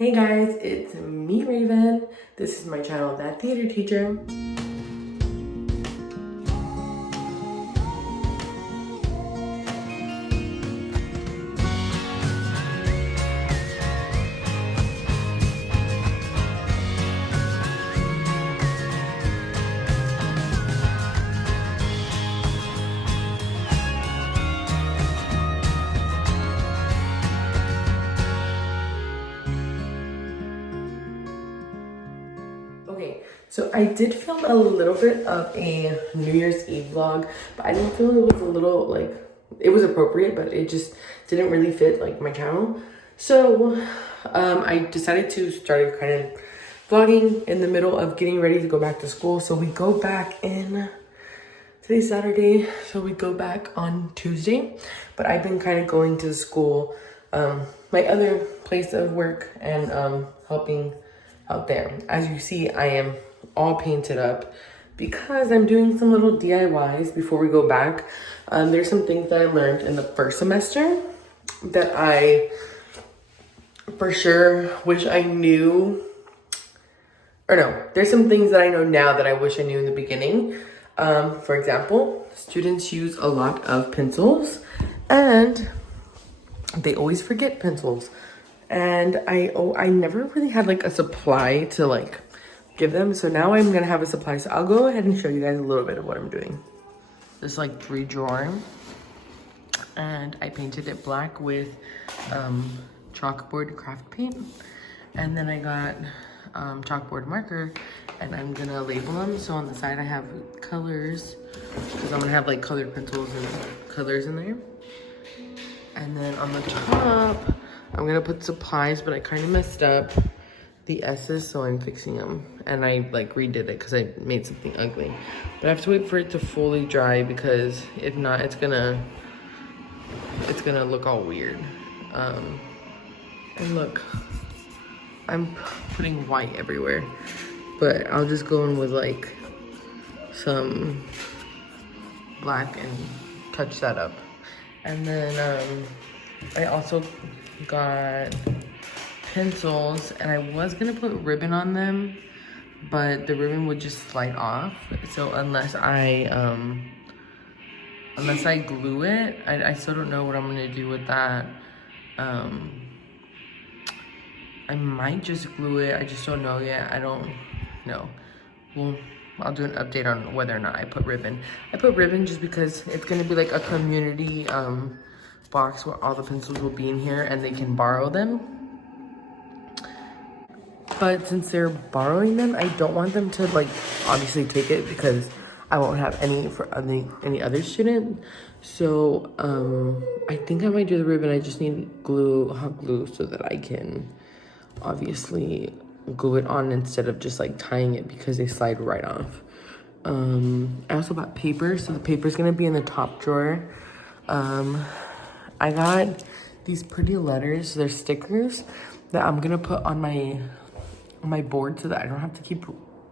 Hey guys, it's me, Raven. This is my channel, That Theater Teacher. Okay, so I did film a little bit of a New Year's Eve vlog, but I didn't feel it was a little, like, it was appropriate, but it just didn't really fit, like, my channel. So, I decided to start kind of vlogging in the middle of getting ready to go back to school. So we go back today's Saturday, so we go back on Tuesday. But I've been kind of going to school, my other place of work, and helping out there. As you see, I am all painted up because I'm doing some little DIYs before we go back. There's some things that I learned in the first semester that I for sure wish I knew, or no, there's some things that I know now that I wish I knew in the beginning. For example, students use a lot of pencils and they always forget pencils. And I never really had like a supply to like give them. So now I'm gonna have a supply. So I'll go ahead and show you guys a little bit of what I'm doing. This like 3 drawer, and I painted it black with chalkboard craft paint. And then I got chalkboard marker, and I'm gonna label them. So on the side I have colors, because I'm gonna have like colored pencils and colors in there. And then on the top, I'm gonna put supplies, but I kind of messed up the S's, so I'm fixing them. And I like redid it because I made something ugly. But I have to wait for it to fully dry, because if not, it's gonna look all weird. And look, I'm putting white everywhere, but I'll just go in with like some black and touch that up. And then I also got pencils, and I was gonna put ribbon on them, but the ribbon would just slide off. So unless I glue it, I still don't know what I'm gonna do with that. I might just glue it. I just don't know yet. I don't know. Well, I'll do an update on whether or not I put ribbon. I put ribbon just because it's gonna be like a community box where all the pencils will be in here and they can borrow them. But since they're borrowing them, I don't want them to like obviously take it, because I won't have any for any other student. So I think I might do the ribbon. I just need hot glue, so that I can obviously glue it on instead of just like tying it, because they slide right off. I also bought paper, so the paper's gonna be in the top drawer. I got these pretty letters. They're stickers that I'm gonna put on my board, so that I don't have to keep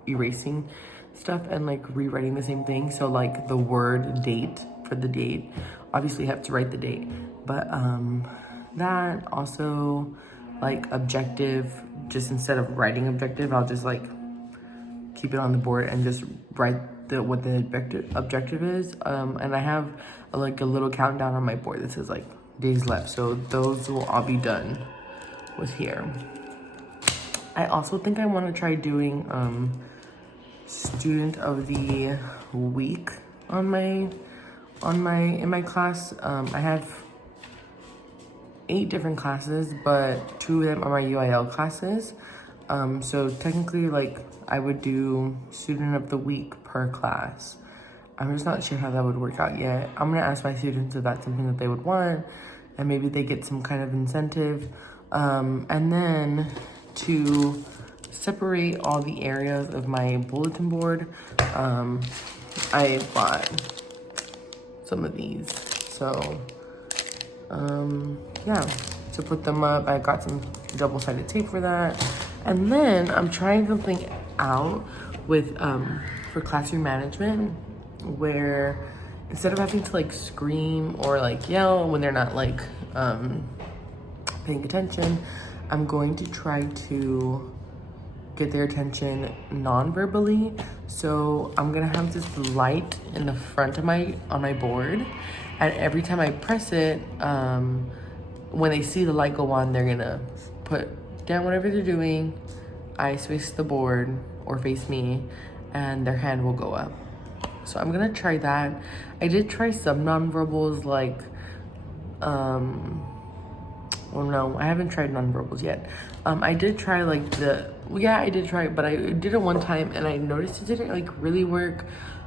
erasing stuff and like rewriting the same thing. So like the word date, for the date, obviously you have to write the date, but that also like objective, just instead of writing objective, I'll just like keep it on the board and just write what the objective is. And I have like a little countdown on my board that says like days left, so those will all be done with here. I also think I want to try doing student of the week in my class. I have 8 different classes, but 2 of them are my UIL classes. So technically, like, I would do student of the week per class. I'm just not sure how that would work out yet. I'm gonna ask my students if that's something that they would want, and maybe they get some kind of incentive. And then to separate all the areas of my bulletin board, I bought some of these. So yeah, to put them up, I got some double-sided tape for that. And then I'm trying something out with for classroom management, where instead of having to like scream or like yell when they're not like paying attention, I'm going to try to get their attention non-verbally. So I'm gonna have this light in the front of on my board, and every time I press it, when they see the light go on, they're gonna put down whatever they're doing, eyes face the board or face me, and their hand will go up. So I'm gonna try that. I did try some non-verbals like, well, no, I haven't tried non-verbals yet. I did try like I did try it, but I did it one time and I noticed it didn't like really work.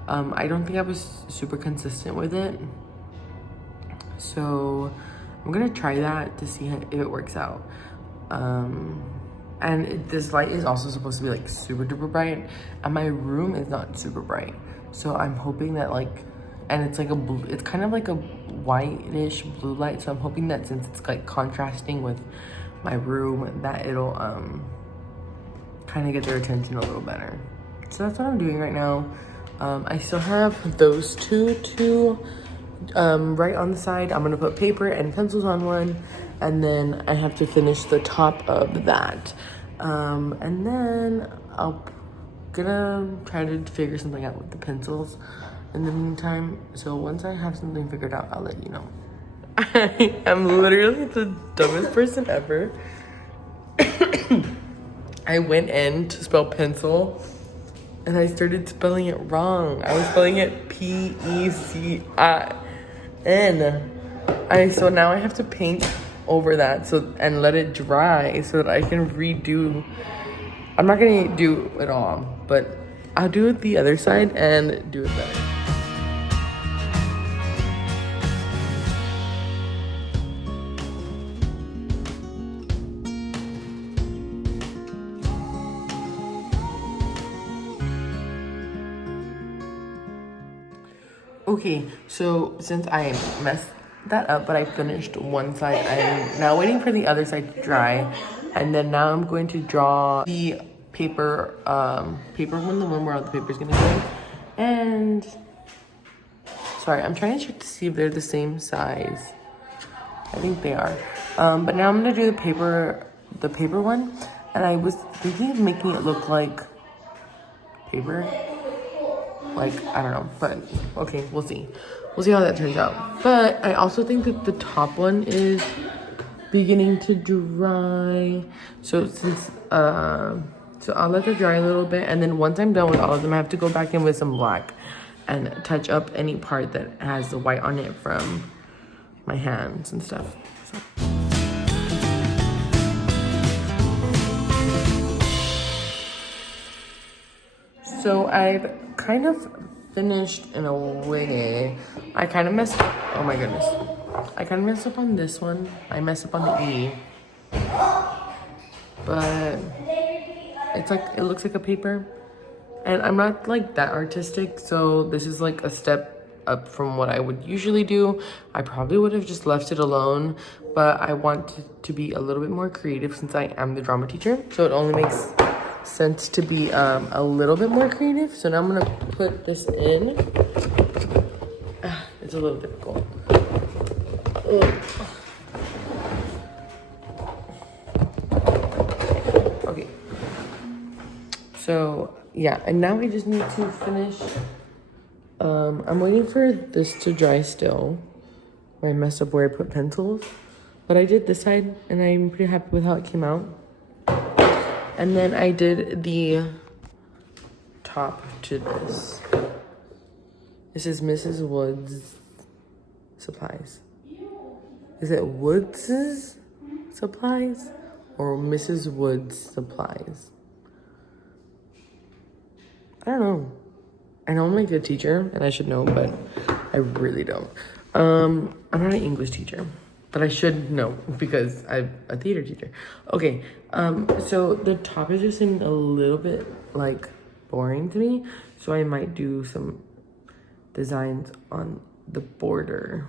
I don't think I was super consistent with it. So I'm gonna try that to see if it works out. And this light is also supposed to be like super duper bright, and my room is not super bright. So I'm hoping that like, and it's like it's kind of like a whitish blue light. So I'm hoping that since it's like contrasting with my room, that it'll kind of get their attention a little better. So that's what I'm doing right now. I still have those two to right on the side. I'm gonna put paper and pencils on one, and then I have to finish the top of that. And then gonna try to figure something out with the pencils in the meantime. So once I have something figured out, I'll let you know. I am literally the dumbest person ever. I went in to spell pencil and I started spelling it wrong. I was spelling it P-E-C-I-N. So now I have to paint over that and let it dry so that I can redo. I'm not gonna do it all, but I'll do it the other side and do it better. Okay, so since I messed that up, but I finished one side, I'm now waiting for the other side to dry, and then now I'm going to draw the paper one, the one where all the paper is gonna go. And sorry, I'm trying to check to see if they're the same size. I think they are. But now I'm gonna do the paper one, and I was thinking of making it look like paper. Like, I don't know, but okay, we'll see. We'll see how that turns out. But I also think that the top one is beginning to dry. So since, so I'll let it dry a little bit. And then once I'm done with all of them, I have to go back in with some black and touch up any part that has the white on it from my hands and stuff. So I've kind of finished in a way. I kind of messed up. Oh my goodness. I kind of messed up on this one. I messed up on the E. But it's like, it looks like a paper. And I'm not like that artistic. So this is like a step up from what I would usually do. I probably would have just left it alone. But I want to be a little bit more creative since I am the drama teacher. So it only makes sense to be a little bit more creative. So now I'm gonna put this in. It's a little difficult. Okay. So yeah, and now I just need to finish. I'm waiting for this to dry still. Where I messed up where I put pencils, but I did this side, and I'm pretty happy with how it came out. And then I did the top to this. This is Mrs. Woods Supplies. Is it Woods' Supplies or Mrs. Woods Supplies? I don't know. I know I'm like a teacher and I should know, but I really don't. I'm not an English teacher. But I should know because I'm a theater teacher. Okay, so the top is just seeming a little bit like boring to me. So I might do some designs on the border.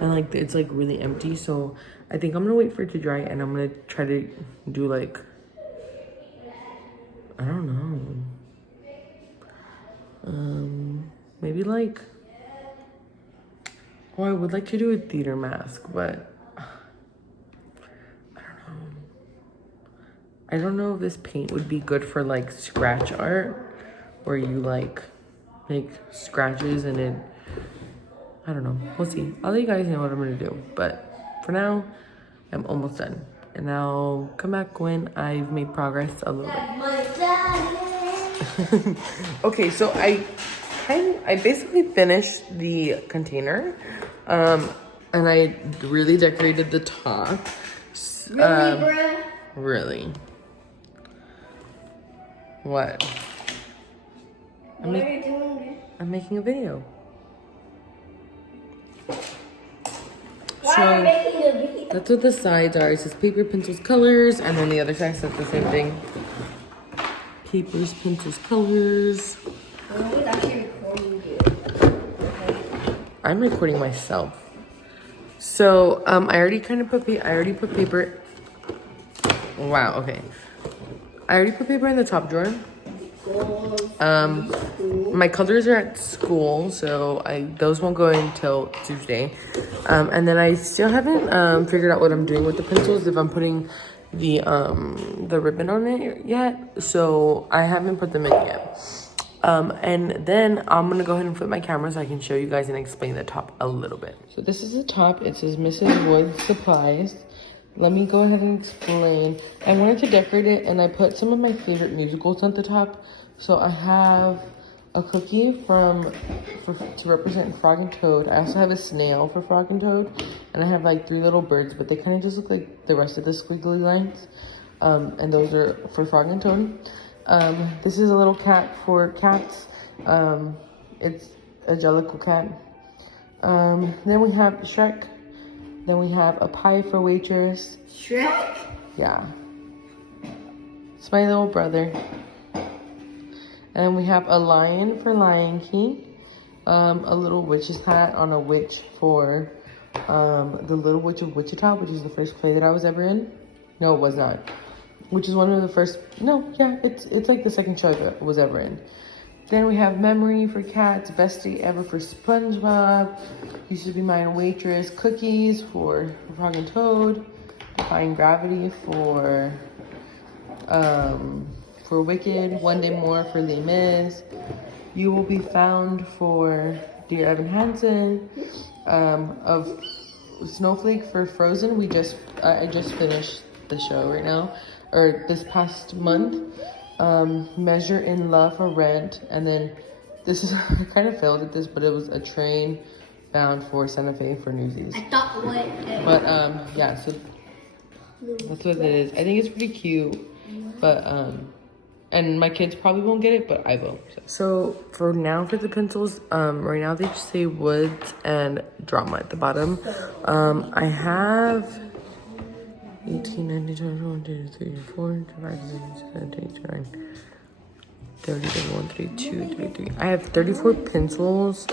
And like, it's like really empty. So I think I'm gonna wait for it to dry and I'm gonna try to do like, I don't know. Maybe like, oh, I would like to do a theater mask, but I don't know. I don't know if this paint would be good for like scratch art, where you like make scratches and it, I don't know, we'll see. I'll let you guys know what I'm gonna do, but for now, I'm almost done. And I'll come back when I've made progress a little bit. Okay, so I basically finished the container, and I really decorated the top. Really, bruh? Really. What? What are you doing? I'm making a video. Why are you making a video? That's what the sides are. It says paper, pencils, colors, and then the other side says the same thing. Papers, pencils, colors. I was actually recording you. I'm recording myself. So I already put paper. Wow. Okay. I already put paper in the top drawer. My colors are at school, so those won't go until Tuesday. And then I still haven't figured out what I'm doing with the pencils, if I'm putting the ribbon on it yet. So I haven't put them in yet. And then I'm gonna go ahead and flip my camera so I can show you guys and explain the top a little bit. So this is the top. It says Mrs. Wood Supplies. Let me go ahead and explain. I wanted to decorate it, and I put some of my favorite musicals at the top. So I have a cookie to represent Frog and Toad. I also have a snail for Frog and Toad, and I have like 3 little birds, but they kind of just look like the rest of the squiggly lines. And those are for Frog and Toad. This is a little cat for cats. It's a Jellicle cat. Then we have Shrek. Then we have a pie for waitress. Shrek? Yeah. It's my little brother. And we have a lion for Lion King. A little witch's hat on a witch for the Little Witch of Wichita, which is the first play that I was ever in. No, it was not. Which is one of the first, no, yeah, it's like the second show I was ever in. Then we have Memory for cats, Best Day Ever for SpongeBob, Used to Be Mine Waitress, Cookies for Frog and Toad, Defying Gravity for Wicked, One Day More for Les Mis, You Will Be Found for Dear Evan Hansen, of Snowflake for Frozen. I just finished the show right now, or this past month. Measure in Love for Rent, and then this is, I kind of failed at this, but it was A Train Bound for Santa Fe for Newsies. I thought what? But yeah, so that's what it is. I think it's pretty cute, but and my kids probably won't get it, but I will. So for now, for the pencils, right now they just say Woods and Drama at the bottom. I have 18, 19, 21, 22, 24, 25, 26, 29, 30, 31, 32, 33. I have 34 pencils,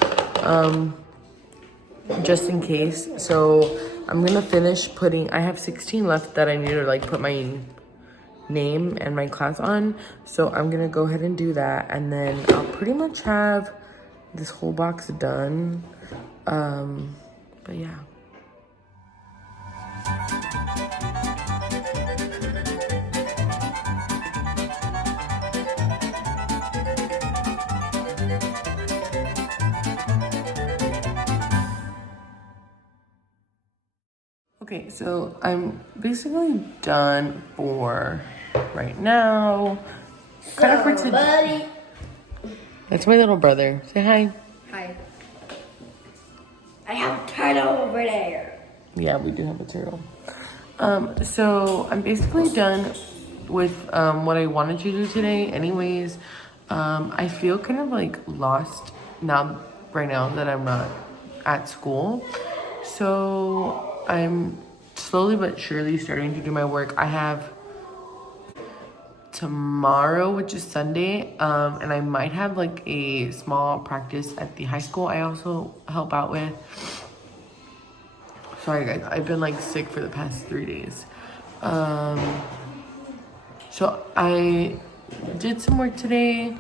just in case. So I'm gonna finish putting, I have 16 left that I need to like put my name and my class on. So I'm gonna go ahead and do that. And then I'll pretty much have this whole box done. But yeah. Okay, so I'm basically done for right now. Kind of for today. That's my little brother. Say hi. Hi. I have a turtle over there. Yeah, we do have a turtle. So I'm basically done with what I wanted to do today. Anyways, I feel kind of like lost right now that I'm not at school. So I'm slowly but surely starting to do my work. I have tomorrow, which is Sunday, and I might have like a small practice at the high school I also help out with. Sorry guys, I've been like sick for the past 3 days. So I did some work today.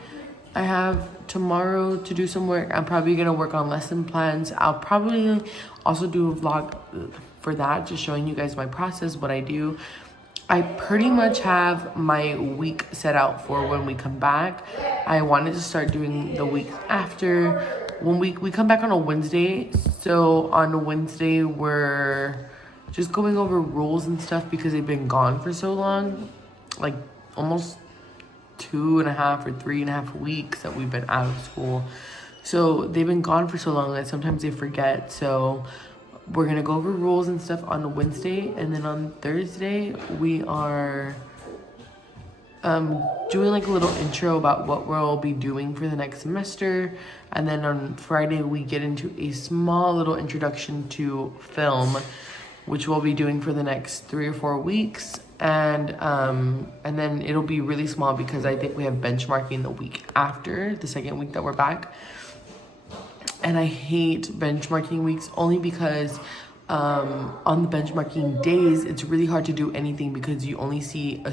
I have tomorrow to do some work. I'm probably gonna work on lesson plans. I'll probably also do a vlog for that, just showing you guys my process, what I do. I pretty much have my week set out for when we come back. I wanted to start doing the week after. When we come back on a Wednesday, so on Wednesday we're just going over rules and stuff because they've been gone for so long, like almost 2.5 or 3.5 weeks that we've been out of school. So they've been gone for so long that sometimes they forget. So we're gonna go over rules and stuff on Wednesday, and then on Thursday we are doing like a little intro about what we'll be doing for the next semester, and then on Friday we get into a small little introduction to film, which we'll be doing for the next 3 or 4 weeks, and then it'll be really small because I think we have benchmarking the week after, the second week that we're back. And I hate benchmarking weeks only because on the benchmarking days, it's really hard to do anything because you only see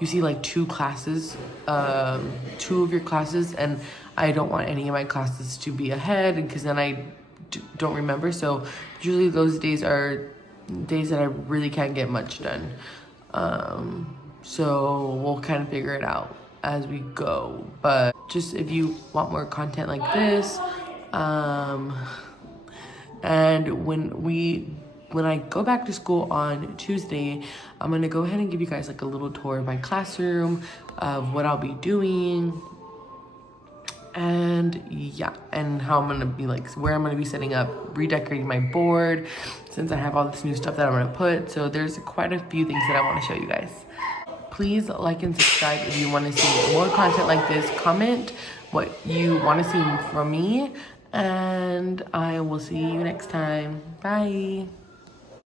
you see like 2 classes, 2 of your classes, and I don't want any of my classes to be ahead because then I don't remember. So usually those days are days that I really can't get much done. So we'll kind of figure it out as we go. But just if you want more content like this, and when I go back to school on Tuesday, I'm gonna go ahead and give you guys like a little tour of my classroom, of what I'll be doing, and yeah, and how I'm gonna be like, where I'm gonna be setting up, redecorating my board, since I have all this new stuff that I'm gonna put. So there's quite a few things that I want to show you guys. Please like and subscribe if you want to see more content like this. Comment what you want to see from me, and I will see you next time. Bye.